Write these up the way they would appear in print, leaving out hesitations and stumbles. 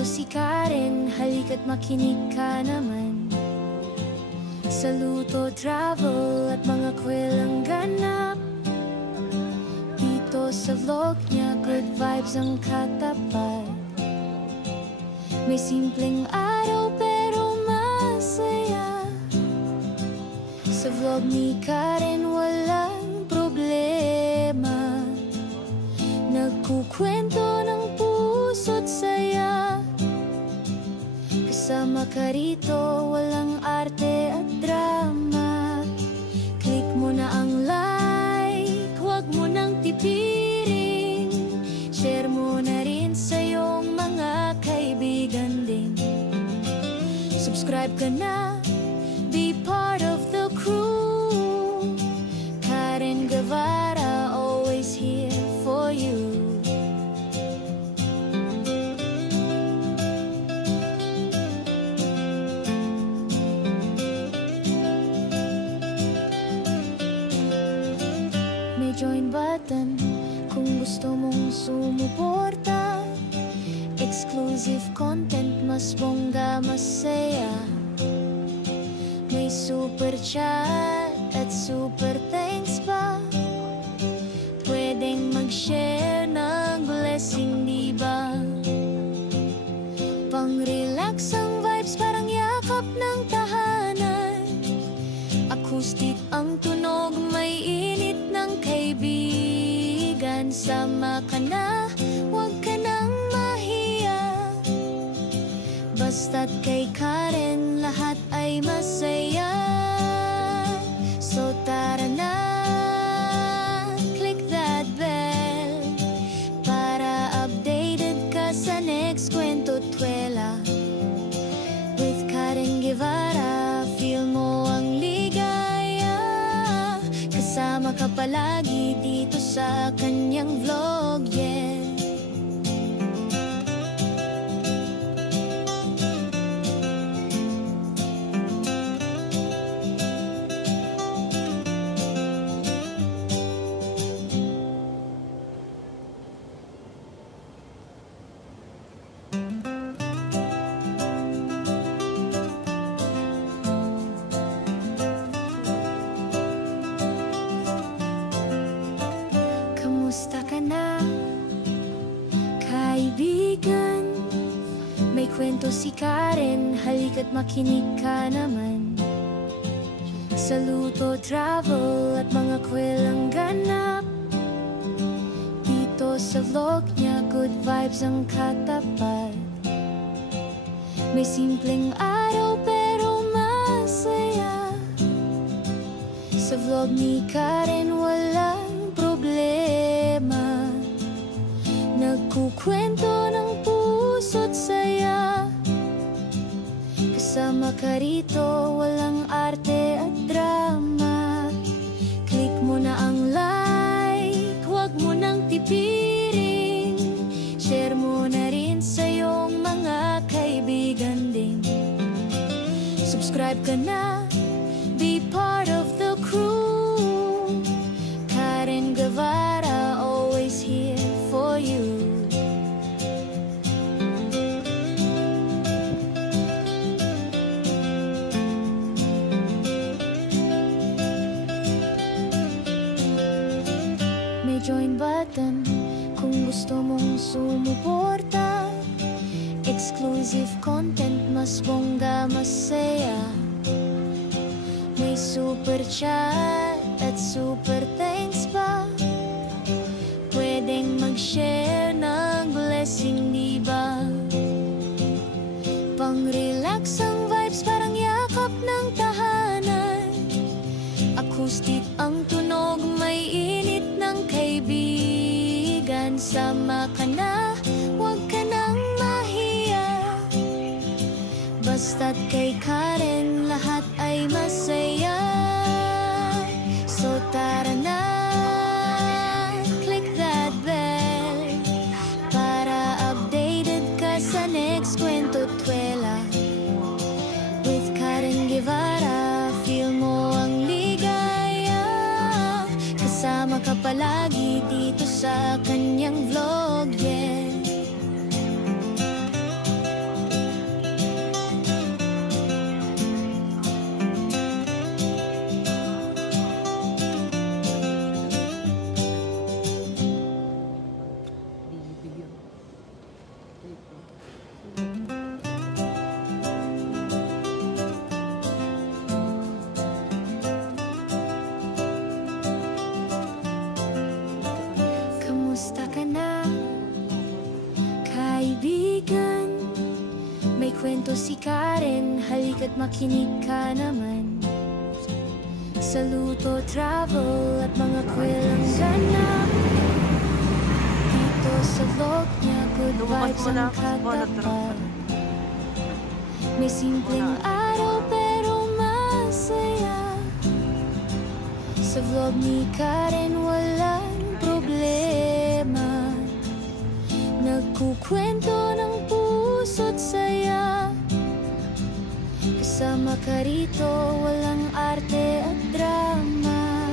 kwento si Karen, halika't makinig ka naman. Sa luto, travel at mga kwelang ganap. Dito sa vlog niya, good vibes ang katapat. May simpleng araw pero masaya. Sa vlog ni Karen walang problema. Nagkukwento ng puso't saya. Kasama ka rito, walang arte at drama. Click mo na ang like, huwag mo nang tipirin. Share mo na rin sa iyong mga kaibigan din. Subscribe ka na, be part of the crew. Karen Guevara, always here for you. May join button kung gusto mong sumuporta. Exclusive content, mas bongga, masaya. May super chat at super thanks pa. Pwedeng mag-share ng blessing, diba? Pang-relax ang vibes, parang yakap ng tahanan. Acoustic ang tunog, may init ng kaibigan. Sama ka na, huwag ka nang mahiya. Basta't kay Karen, lahat ay masaya. So tara na, click that bell para updated ka sa next kwento twela. With Karen Guevara, feel mo ang ligaya. Kasama ka palagi dito sa kanyang vlog, yeah. Kamusta ka na, kaibigan? May kwento si Karen, halika't makinig ka naman. Sa luto, travel at mga kwelang ganap. Dito sa vlog niya, good vibes ang katapat. May simpleng araw pero masaya. Sa vlog ni Karen walang problema. Nagkukwento ng puso't saya. Kasama ka rito, walang arte at drama. Click mo na ang like, huwag mo nang tipirin. Share mo na rin sa iyong mga kaibigan din. Subscribe ka na, be part of the crew. Karen Guevara, always here for you. May join button kung gusto mong sumuporta. Exclusive content, mas bongga, masaya. May super chat at super thanks pa. Pwedeng mag-share ng blessing, diba? Pang-relax ang vibes, parang yakap ng tahanan. Acoustic ang tunog, may init ng kaibigan. Sama ka na, huwag ka nang mahiya. Basta't kay Karen, lahat ay masaya. So tara na, click that bell para updated ka sa next kwento twela. With Karen Guevara, feel mo ang ligaya. Kasama ka palagi dito sa kanyang vlog, yeah. kwento si Karen, halika't makinig ka naman. Sa luto, travel at mga kwelang ganap. Dito sa vlog niya, good vibes ang katapat. May simpleng araw pero masaya. Sa vlog ni Karen walang problema. Nagkukwento ng puso't saya. Kasama ka rito, walang arte at drama.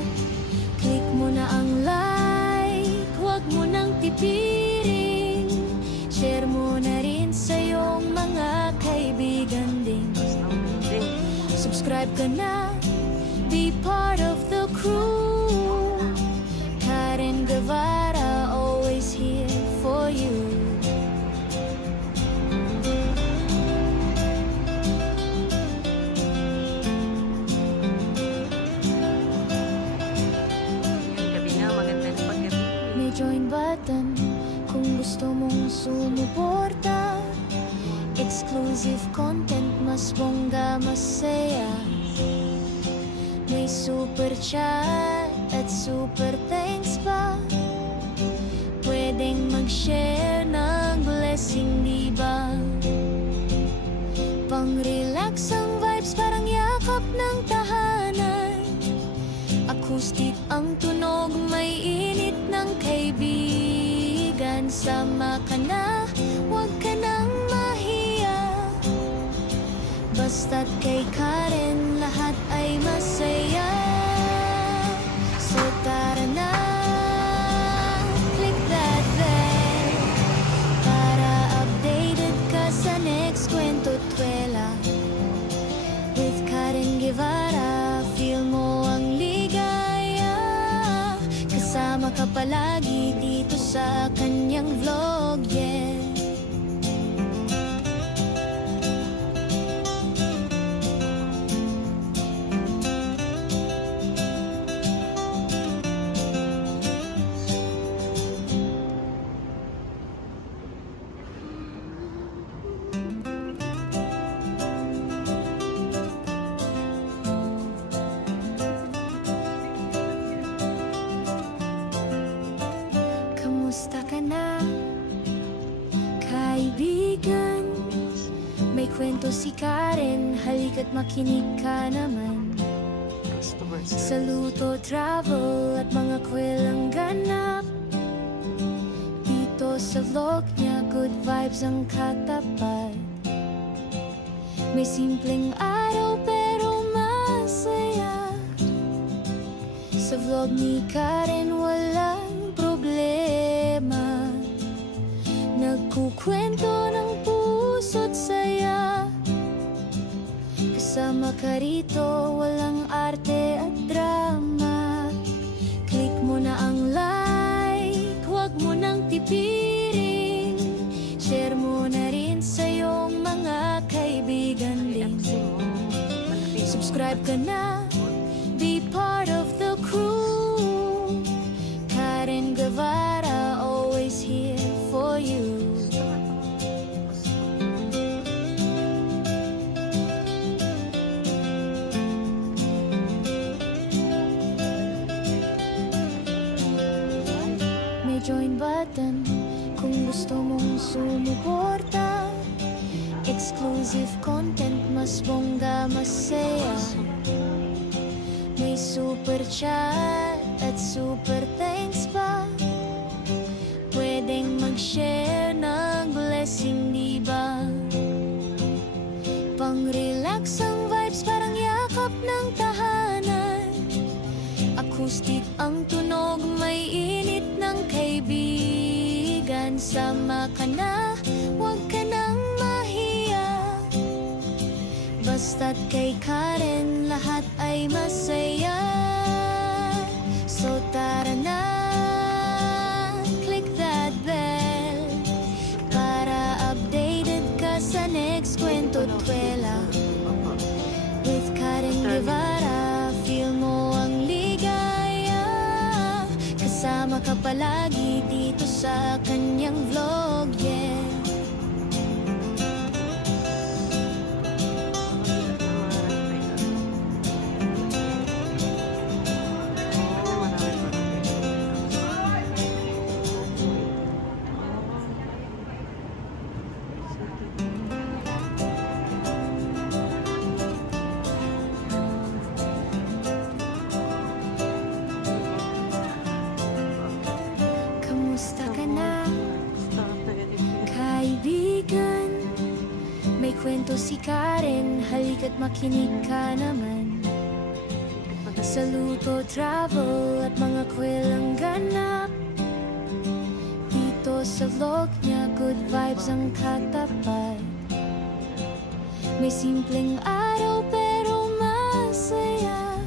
Click mo na ang like, huwag mo nang tipirin. Share mo na rin sa iyong mga kaibigan din. Subscribe ka na, be part of the crew. Karen Guevara, always here for you. May join button kung gusto mong sumuporta. Exclusive content, mas bongga, masaya. May super chat at super thanks pa. Pwedeng mag-share ng blessing, diba? Pang-relax ang vibes, parang yakap ng tahanan. Acoustic ang tunog, may init ng kaibigan. Sama ka na, huwag ka nang mahiya. Basta't kay Karen, lahat ay masaya. So tara na, click that bell para updated ka sa next kwento twela. With Karen Guevara, feel mo ang ligaya. Kasama ka palagi dito sa kanyang vlog, yeah. Kamusta ka na, kaibigan? May kwento si Karen, halika't makinig ka naman. Sa luto, travel at mga kwelang ganap. Dito sa vlog niya, good vibes ang katapat. May simpleng araw pero masaya. Sa vlog ni Karen walang problema. Nagkukwento ng puso't saya. Kasama ka rito, walang arte at drama. Click mo na ang like, huwag mo nang tipirin. Share mo na rin sa iyong mga kaibigan din. Subscribe ka na, be part of the crew. Karen Guevara, always here for you. May join button kung gusto mong sumuporta. Exclusive content, mas bongga, masaya. May super chat at super thanks pa. Pwedeng mag-share ng blessing, diba? Pang-relax ang vibes, parang yakap ng tahanan. Acoustic ang tunog, may init ng kaibigan. Sama ka na, huwag ka nang mahiya. Basta't kay Karen, lahat ay masaya. So tara na, click that bell para updated ka sa next kwento twela. With Karen Guevara, feel mo ang ligaya. Kasama ka palagi dito sa kanyang vlog, yeah. si Karen, halika't makinig ka naman. Sa luto, travel at mga kwelang ganap. Dito sa vlog niya, good vibes ang katapat. May simpleng araw pero masaya.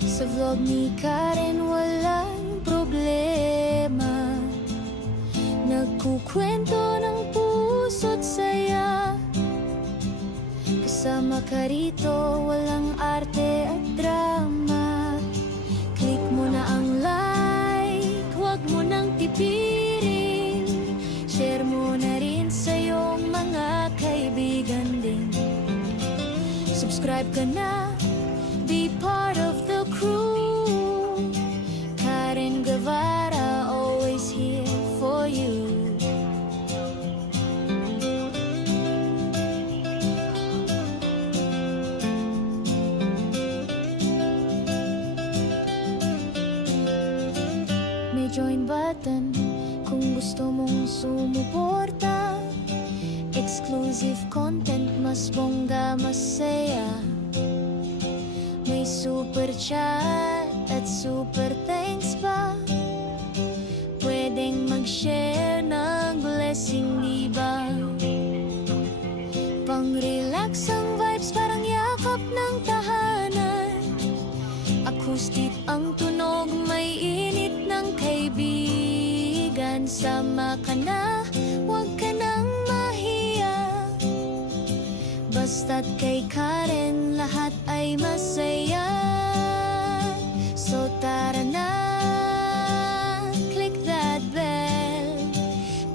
Sa vlog ni Karen walang problema. Nagkukwento ng puso't saya. Kasama ka rito, walang arte at drama. Click mo na ang like, huwag mo nang pipirin. Share mo na rin sa iyong mga kaibigan din. Subscribe ka na, be part of the crew. Karen Guevara, always here for you. May join button kung gusto mong sumuporta. Exclusive content, mas bongga, masaya. May super chat at super thanks pa. Pwedeng mag-share ng blessing, diba? Pang-relax ang vibes, parang yakap ng tahanan. Acoustic ang tunog, may init ng kaibigan. Sama ka na, huwag ka nang mahiya. Basta't kay Karen, lahat ay masaya. So tara na, click that bell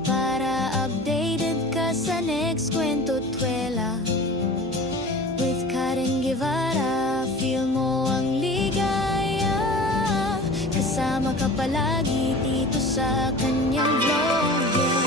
para updated ka sa next kwento twela. With Karen Guevara, feel mo ang ligaya. Kasama ka palagi dito sa kanyang vlog.